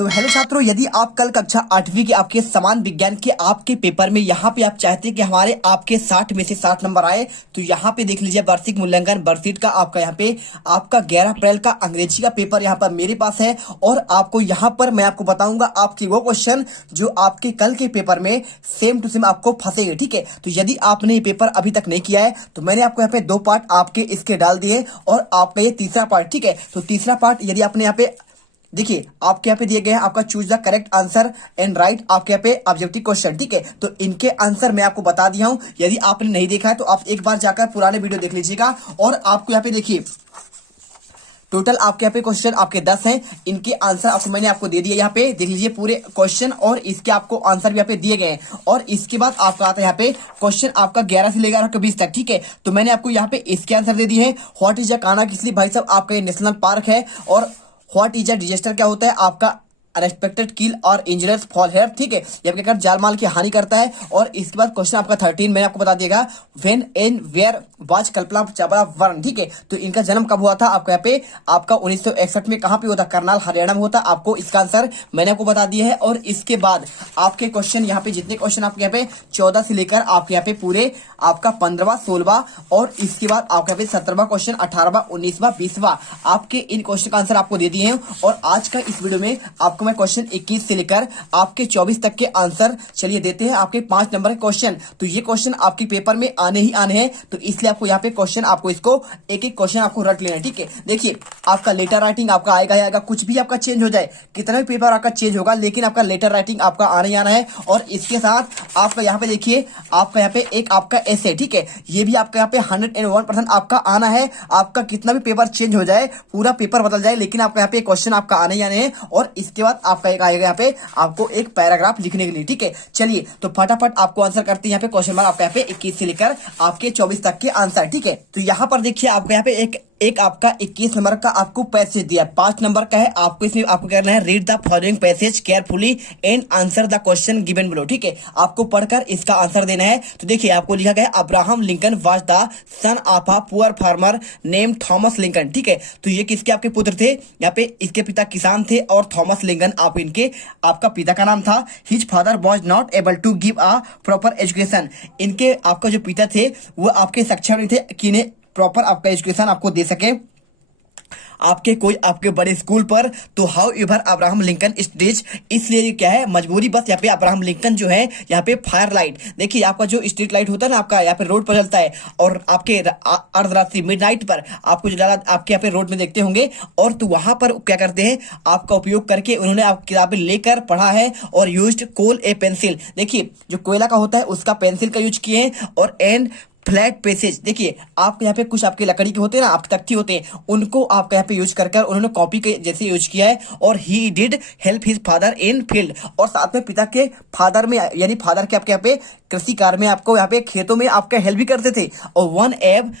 तो हेलो छात्रों, यदि आप कल कक्षा 8वीं के आपके समान विज्ञान के आपके पेपर में यहाँ पे आप चाहते हैं कि हमारे आपके 60 में से 60 नंबर आए, तो यहाँ पे देख लीजिए वार्षिक मूल्यांकन वर्कशीट का आपका यहाँ पे आपका 11 अप्रैल का अंग्रेजी का पेपर यहाँ पर मेरे पास है। और आपको यहाँ पर मैं आपको बताऊंगा आपके वो क्वेश्चन जो आपके कल के पेपर में सेम टू सेम आपको फंसेंगे। ठीक है, तो यदि आपने ये पेपर अभी तक नहीं किया है तो मैंने आपको यहाँ पे 2 पार्ट आपके इसके डाल दिए और आपका ये तीसरा पार्ट। ठीक है, तो तीसरा पार्ट यदि आपने यहाँ पे देखिए आपके यहाँ पे दिए गए हैं आपका choose the correct answer and right आपके यहाँ पे ऑब्जेक्टिव क्वेश्चन। ठीक है, तो इनके आंसर मैं आपको बता दिया हूं। यदि आपने नहीं देखा है तो आप एक बार जाकर पुराने वीडियो देख लीजिएगा। और आपको यहाँ पे देखिए टोटल आपके यहाँ पे क्वेश्चन आपके 10 हैं, इनके आंसर आपको मैंने आपको दे दिया। यहाँ पे देख लीजिए पूरे क्वेश्चन और इसके आपको आंसर भी यहाँ पे दिए गए हैं। और इसके बाद आपका आता है यहाँ पे क्वेश्चन आपका 11 से लेकर 20 तक। ठीक है, तो मैंने आपको यहाँ पे इसके आंसर दे दिए हैं। What is the Kanha Kisli, भाई साहब आपका ये नेशनल पार्क है। और व्हाट इज अ डिजास्टर क्या होता है, आपका अनएक्सपेक्टेड किल और इंजरियस फॉल है। ठीक है, ये क्या जाल माल की हानि करता है। और इसके बाद क्वेश्चन आपका 13 मैंने आपको बता दिएगा when and where was Kalpana Chawla born. ठीक है, तो इनका जन्म कब हुआ था, आपका यहाँ पे आपका 1961 में कहां पे हुआ था, करनाल हरियाणा में होता। आपको इसका आंसर मैंने आपको बता दिया है। और इसके बाद आपके क्वेश्चन यहाँ पे जितने क्वेश्चन आपके यहाँ पे 14 से लेकर आपके यहाँ पे पूरे आपका 15वां 16वां और इसके बाद आपके यहाँ पे 17वां क्वेश्चन 18वां 19वां 20वां आपके इन क्वेश्चन का आंसर आपको दे दिए हैं। और आज का इस वीडियो में आपको मैं क्वेश्चन 21 से लेकर आपके 24 तक के आंसर चलिए देते हैं आपके 5 नंबर के क्वेश्चन। तो ये क्वेश्चन आपके पेपर में आने ही आने हैं, तो इसलिए आपको यहाँ पे क्वेश्चन आपको इसको एक एक क्वेश्चन आपको रट लेना है। ठीक है, देखिए आपका लेटर राइटिंग आपका आएगा, कुछ भी आपका चेंज हो जाए, कितना भी पेपर आपका चेंज होगा, लेकिन आपका लेटर राइटिंग आपका आने ही आना है। और इसके साथ आपका यहाँ पे देखिए आपका यहाँ पे एक आपका ऐसे, ठीक है, ये भी आपका यहाँ पे 101% आपका आना है। आपका कितना भी पेपर चेंज हो जाए, पूरा पेपर बदल जाए, लेकिन आपका यहाँ पे क्वेश्चन आपका आने ही आने हैं। और इसके बाद आपका एक आएगा यहाँ पे आपको एक पैराग्राफ लिखने के लिए। ठीक है, चलिए तो फटाफट आपको आंसर करते हैं यहाँ पे क्वेश्चन नंबर आपका यहाँ पे 21 से लेकर आपके 24 तक के आंसर। ठीक है, तो यहाँ पर देखिए आपको यहाँ पे एक आपका 21 नंबर का आपको पैसेज दिया, 5 नंबर का है। आपको इसमें आपको करना है read the following passage carefully and answer the question given below. ठीक है, आपको पढ़कर इसका आंसर देना है। तो देखिए आपको लिखा गया Abraham Lincoln was the son of a poor farmer name Thomas Lincoln. ठीक है, तो ये किसके आपके पुत्र थे, यहाँ पे इसके पिता किसान थे और थॉमस लिंकन आप इनके आपका पिता का नाम था। His father was not able to give a proper education, इनके आपका जो पिता थे वो आपके सक्षम नहीं थे कि इन्हें प्रॉपर आपका एजुकेशन आपको दे सके आपके कोई आपके बड़े स्कूल पर। तो how ever Abraham Lincoln stage, इसलिए क्या है मजबूरी बस यहाँ पे अब्राहम लिंकन जो है यहाँ पे फायर लाइट, देखिए आपका जो स्ट्रीट लाइट होता है ना आपका यहाँ पे रोड पर चलता है और आपके अर्धरात्रि मिडनाइट पर आपको जो ज्यादा आपके यहाँ पे रोड में देखते होंगे। और तो वहां पर क्या करते हैं आपका उपयोग करके उन्होंने आप किताबें लेकर पढ़ा है और यूज्ड कोल ए पेंसिल, देखिए जो कोयला का होता है उसका पेंसिल का यूज किए हैं। और एंड फ्लैट पेसेज, देखिए आपके यहाँ पे कुछ आपके लकड़ी के होते हैं ना, आपके तख्ती होते हैं, उनको आपके यहाँ पे यूज कर उन्होंने कॉपी के जैसे यूज किया है। और he did help his father in field, और साथ में पिता के फादर में यानी फादर के आपके यहाँ पे कृषि कार्य में आपको यहाँ पे खेतों में आपका हेल्प भी करते थे। और वन एब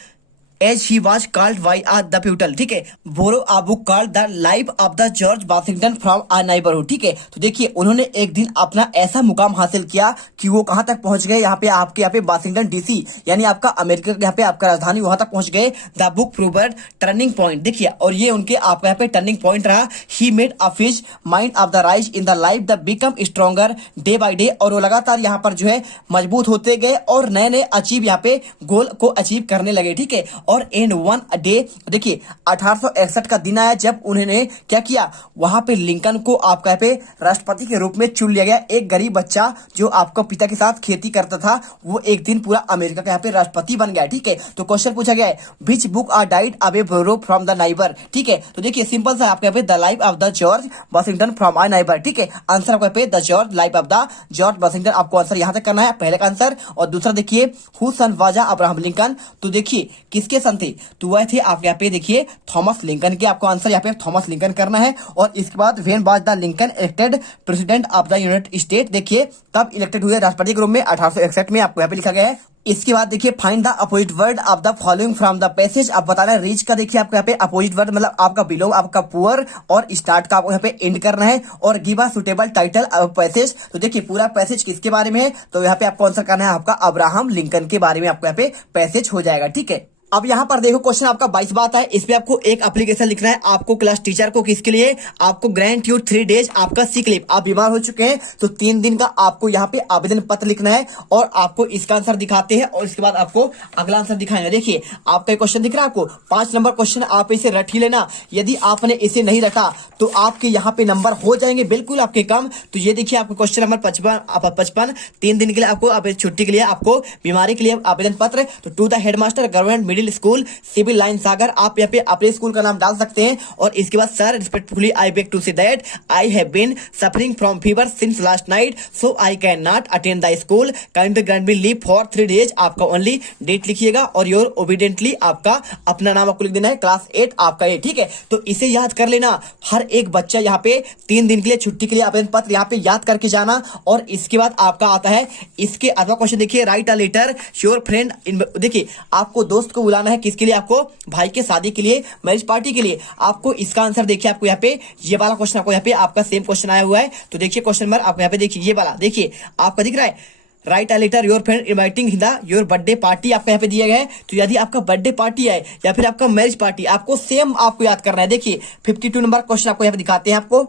age he was called by the people, ठीक है, borrow a book called the life of the George Washington from a neighbourhood. ठीक है, तो देखिए उन्होंने एक दिन अपना ऐसा मुकाम हासिल किया कि वो कहां तक पहुंच गए, यहाँ पे आपके यहाँ पे वाशिंगटन डीसी यानी आपका अमेरिका यहाँ पे आपका राजधानी, वहां तक पहुंच गए। द बुक प्रूवर्ड टर्निंग पॉइंट, देखिए और ये उनके आपका यहाँ पे टर्निंग पॉइंट रहा। He made a fish mind of the rise in the life the become stronger day by day, और वो लगातार यहाँ पर जो है मजबूत होते गए और नए नए अचीव यहाँ पे गोल को अचीव करने लगे। ठीक है, और इन वन डे देखिए 1861 का दिन आया जब उन्होंने क्या किया, वहां पे लिंकन को आपका पे राष्ट्रपति के रूप में चुन लिया गया। एक गरीब बच्चा जो आपका पिता के साथ खेती करता था वो एक दिन पूरा अमेरिका का यहाँ पे राष्ट्रपति बन गया। ठीक है, तो क्वेश्चन पूछा गया है which book are died away borrow from the neighbour. ठीक है, तो देखिए सिंपल सा आपके यहाँ पे the life of the George Washington from a neighbour. ठीक है, आंसर आपको पे the George life of the George Washington, आपको आंसर यहां तक करना है पहले का आंसर। और दूसरा देखिए हु सन वाजा अब्राहम लिंकन, तो देखिए किसके सन थे, तो वह थे आप यहाँ पे देखिए थॉमस लिंकन के, आपको आंसर यहाँ पे थॉमस लिंकन करना है। और इसके बाद when was the Lincoln elected president of the United state, देखिए तब इलेक्टेड हुए राष्ट्रपति के रूप में 1861 में, आपको यहाँ पे लिखा गया है। इसके बाद देखिए find the opposite word of the following from the passage, आप बताना है रीच का, देखिए आपको यहाँ पे अपोजिट वर्ड मतलब आपका बिलोंग आपका पुअर और स्टार्ट का आपको यहाँ पे एंड करना है। और give a suitable title of passage, तो देखिए पूरा पैसेज किसके बारे में है, तो यहाँ पे आपको आंसर करना है आपका अब्राहम लिंकन के बारे में, आपको यहाँ पे पैसेज हो जाएगा। ठीक है, अब यहाँ पर देखो क्वेश्चन आपका 22 बात है, इस पे आपको एक एप्लीकेशन लिखना है आपको क्लास टीचर को। किसके लिए? आपको ग्रांट यू 3 डेज आपका सिक लीव। आप बीमार हो चुके हैं तो 3 दिन का आपको यहाँ पे आवेदन पत्र लिखना है और आपको इसका आंसर दिखाते हैं और इसके बाद आपको अगला आंसर दिखाएंगे। देखिए आपका क्वेश्चन दिख रहा है आपको 5 नंबर क्वेश्चन, आप इसे रट ही लेना। यदि आपने इसे नहीं रटा तो आपके यहाँ पे नंबर हो जाएंगे बिल्कुल आपके कम। तो ये देखिए आपको क्वेश्चन नंबर 55 3 दिन के लिए आपको छुट्टी के लिए आपको बीमारी के लिए आवेदन पत्र। तो to the headmaster government middle school civil line Sagar, आप यहाँ पे अपने स्कूल का नाम डाल सकते हैं। और इसके बाद sir respectfully I beg to say that I have been suffering from fever since last night so I can not attend the school, kindly grant me leave for 3 days. आपका ओनली डेट लिखिएगा और your obediently आपका अपना नाम आपको लिख देना है, क्लास 8 आपका ये, ठीक है। तो इसे याद कर लेना, हर एक बच्चा यहाँ पे 3 दिन के लिए छुट्टी के लिए आवेदन पत्र यहाँ पे याद करके जाना। और इसके बाद आपका आता है इसके अगला क्वेश्चन, देखिए write a letter your friend. देखिए आपको दोस्त को बुलाना है, किसके लिए? आपको भाई के शादी के लिए, मैरिज पार्टी के लिए। आपको इसका आंसर देखिए, आपको यहाँ पे ये वाला क्वेश्चन आपको यहाँ पे आपका सेम क्वेश्चन आया हुआ है। तो देखिए क्वेश्चन नंबर आपको यहाँ पे देखिए ये वाला, देखिए आपका दिख रहा है write a letter your friend inviting the your birthday party, आपका यहाँ पे दिया गया है। तो यदि आपका बर्थडे पार्टी है या फिर आपका मैरिज पार्टी, आपको सेम आपको याद करना है। देखिए 52 नंबर क्वेश्चन आपको यहाँ पे दिखाते हैं आपको।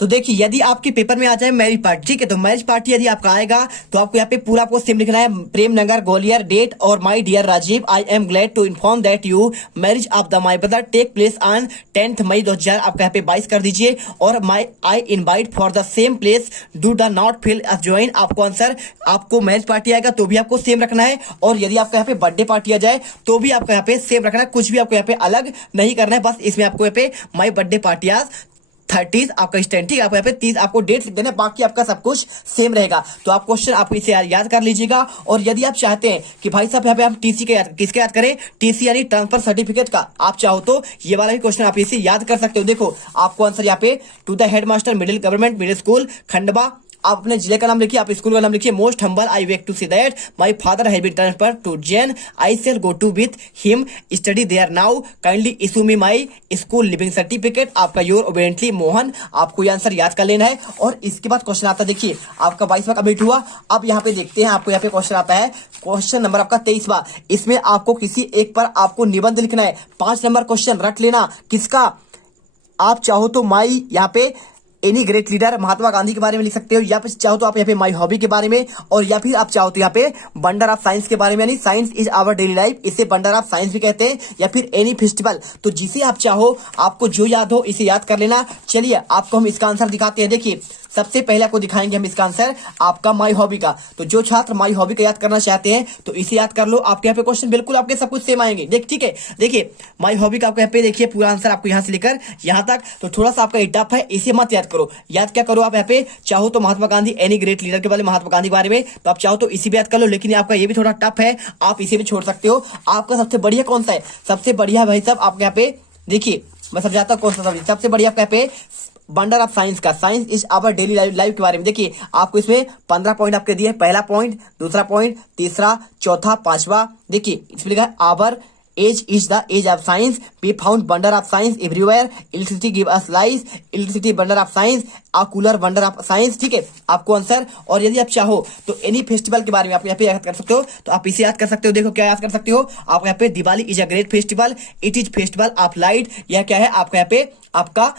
तो देखिए यदि आपके पेपर में आ जाए मैरिज पार्टी, ठीक है, तो मैरिज पार्टी यदि आपका आएगा तो आपको यहाँ पे पूरा आपको सेम लिखना है, प्रेम नगर ग्वालियर, डेट और my dear Rajiv I am glad to inform that you marriage of the my brother take place on 10 May 2000, आपका यहाँ पे 22 कर दीजिए। और my I invite for the same place do the not feel join, आपको answer आपको marriage party आएगा तो भी आपको सेम रखना है। और यदि आपका यहाँ पे बर्थडे पार्टी आ जाए तो भी आपको यहाँ पे सेम रखना है, कुछ भी आपको यहाँ पे अलग नहीं करना है। बस इसमें आपको यहाँ पे माई बर्थडे पार्टी आज 30 आपका स्टैंड, ठीक है, आपको यहाँ पे 30 आपको डेट लिख देना, बाकी आपका सब कुछ सेम रहेगा। तो आप क्वेश्चन आप इसे याद कर लीजिएगा। और यदि आप चाहते हैं कि भाई साहब यहाँ पे हम टीसी के किसके याद करें, टीसी यानी ट्रांसफर सर्टिफिकेट का, आप चाहो तो ये वाला भी क्वेश्चन आप इसे याद कर सकते हो। देखो आपको आंसर यहाँ पे to the headmaster middle government middle school Khandwa, आप अपने जिले का नाम लिखिए, आप स्कूल का नाम लिखिए। Most humble I beg to say that my father has been transferred to Jain, I shall go to with him study there now, kindly issue me my school leaving certificate, आपका योर ओबीडियंटली मोहन। आपको ये answer याद कर लेना है। और इसके बाद क्वेश्चन आता है, देखिए आपका 22वां कंप्लीट हुआ। अब यहाँ पे देखते हैं, आपको यहाँ पे क्वेश्चन आता है क्वेश्चन नंबर आपका 23वां। इसमें आपको किसी एक पर आपको निबंध लिखना है। 5 नंबर क्वेश्चन रट लेना, किसका? आप चाहो तो माई यहाँ पे any great leader Mahatma Gandhi के बारे में लिख सकते हो, या फिर चाहो तो आप यहाँ पे माई हॉबी के बारे में, और या फिर आप चाहो तो यहाँ पे वंडर ऑफ साइंस के बारे में, यानी science is our daily life, इसे वंडर ऑफ साइंस भी कहते हैं, या फिर एनी फेस्टिवल। तो जिसे आप चाहो, आपको जो याद हो इसे याद कर लेना। चलिए आपको हम इसका आंसर दिखाते हैं। देखिए सबसे पहले आपको दिखाएंगे हम इसका आंसर आपका माई हॉबी का। तो जो छात्र माई हॉबी का याद करना चाहते हैं तो इसे याद कर लो, आपके यहाँ पे क्वेश्चन बिल्कुल आपके सब कुछ सेम आएंगे। ठीक है, देखिए माई हॉबी का आपको यहाँ पे देखिए पूरा आंसर आपको यहाँ से लेकर यहाँ तक, तो थोड़ा सा आपका टफ है, इसे मत याद करो। याद क्या करो आप यहाँ पे, चाहो तो Mahatma Gandhi any great leader के बारे में, महात्मा गांधी के बारे में, तो आप चाहो तो इसी भी याद कर लो, लेकिन आपका ये भी थोड़ा टफ है, आप इसे भी छोड़ सकते हो। आपका सबसे बढ़िया कौन सा है? सबसे बढ़िया भाई साहब आपके यहाँ पे देखिए मैं समझाता हूँ कौन सा सबसे बढ़िया आपका यहाँ पे वंडर ऑफ साइंस का, science is our daily life के बारे में। देखिए आपको इसमें 15 पॉइंट आपके दिए, पहला पॉइंट, दूसरा पॉइंट, तीसरा, चौथा, पांचवा। देखिए इसमें लिखा है our age is the age of science, we found wonder of science everywhere, electricity give us life, electricity wonder of science, a cooler wonder of science. ठीक है, आपको आंसर। और यदि आप चाहो तो एनी फेस्टिवल के बारे में आप यहाँ पे याद कर सकते हो, तो आप इसे याद कर सकते हो। देखो क्या याद कर सकते हो आप यहाँ पे, Diwali is a great festival, it is festival of light. यह क्या है आपका यहाँ पे, आपका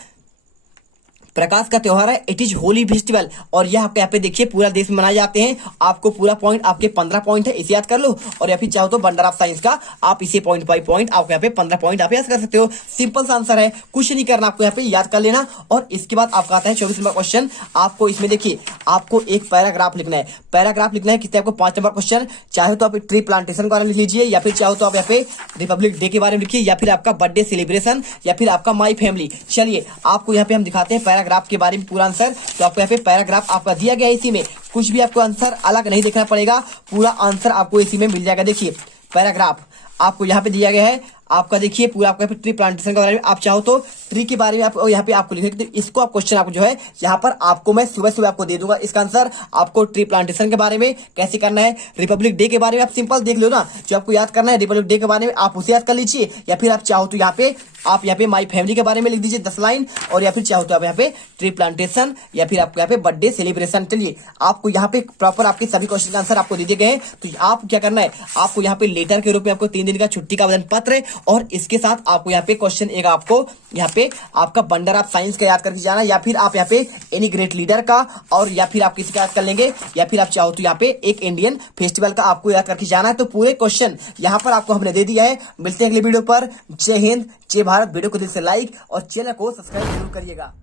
प्रकाश का त्योहार है, इट इज होली फेस्टिवल। और यह आपके यहाँ पे देखिए पूरा देश में मनाए जाते हैं। आपको पूरा पॉइंट आपके 15 पॉइंट है, इसे याद कर लो। और या फिर चाहो तो वंडर ऑफ साइंस का आप इसे पॉइंट बाई पॉइंट आपको यहाँ पे 15 पॉइंट आप याद कर सकते हो। सिंपल सा आंसर है, कुछ नहीं करना, आपको यहाँ पे याद कर लेना। और इसके बाद आपका आता है 24 नंबर क्वेश्चन। आपको इसमें देखिए आपको एक पैराग्राफ लिखना है, पैराग्राफ लिखना है कितने आपको 5 नंबर क्वेश्चन। चाहे तो आप ट्री प्लांटेशन के बारे में लिख लीजिए, या फिर चाहो तो आप यहाँ पे रिपब्लिक डे के बारे में लिखिए, या फिर आपका बर्थडे सेलिब्रेशन, या फिर आपका माई फैमिली। चलिए आपको यहाँ पे हम दिखाते हैं पैराग्राफ के बारे में पूरा आंसर। तो आपको यहाँ पे पैराग्राफ आपका दिया गया है, इसी में कुछ भी आपको आंसर अलग नहीं देखना पड़ेगा, पूरा आंसर आपको इसी में मिल जाएगा। देखिए पैराग्राफ आपको यहाँ पे दिया गया है आपका, देखिए पूरा आपका ट्री प्लांटेशन के बारे में। आप चाहो तो ट्री के बारे में आप यहाँ पे आपको लिखेंगे। तो इसको आप क्वेश्चन आपको जो है यहाँ पर आपको मैं सुबह सुबह आपको दे दूंगा। इसका आंसर आपको ट्री प्लांटेशन के बारे में कैसे करना है, रिपब्लिक डे के बारे में आप सिंपल देख लो ना, जो आपको याद करना है रिपब्लिक डे के बारे में आप उसे याद कर लीजिए, या फिर आप चाहो तो यहाँ पे माई फैमिली के बारे में लिख दीजिए 10 लाइन, और या फिर चाहो तो आप यहाँ पे ट्री प्लांटेशन, या फिर आपको यहाँ पे बर्थडे सेलिब्रेशन। चलिए आपको यहाँ पे प्रॉपर आपके सभी क्वेश्चन का आंसर आपको दे दिए गए हैं। तो आप क्या करना है, आपको यहाँ पे लेटर के रूप में आपको 3 दिन का छुट्टी का आवेदन पत्र, और इसके साथ आपको यहाँ पे क्वेश्चन एक आपको यहाँ पे आपका बंडर ऑफ साइंस का याद करके जाना, या फिर आप यहाँ पे एनी ग्रेट लीडर का, और या फिर आप किसी का याद कर लेंगे, या फिर आप चाहो तो यहाँ पे एक इंडियन फेस्टिवल का आपको याद करके जाना है। तो पूरे क्वेश्चन यहाँ पर आपको हमने दे दिया है। मिलते हैं अगले वीडियो पर। जय हिंद, जय भारत। वीडियो को दिल से लाइक और चैनल को सब्सक्राइब जरूर करिएगा।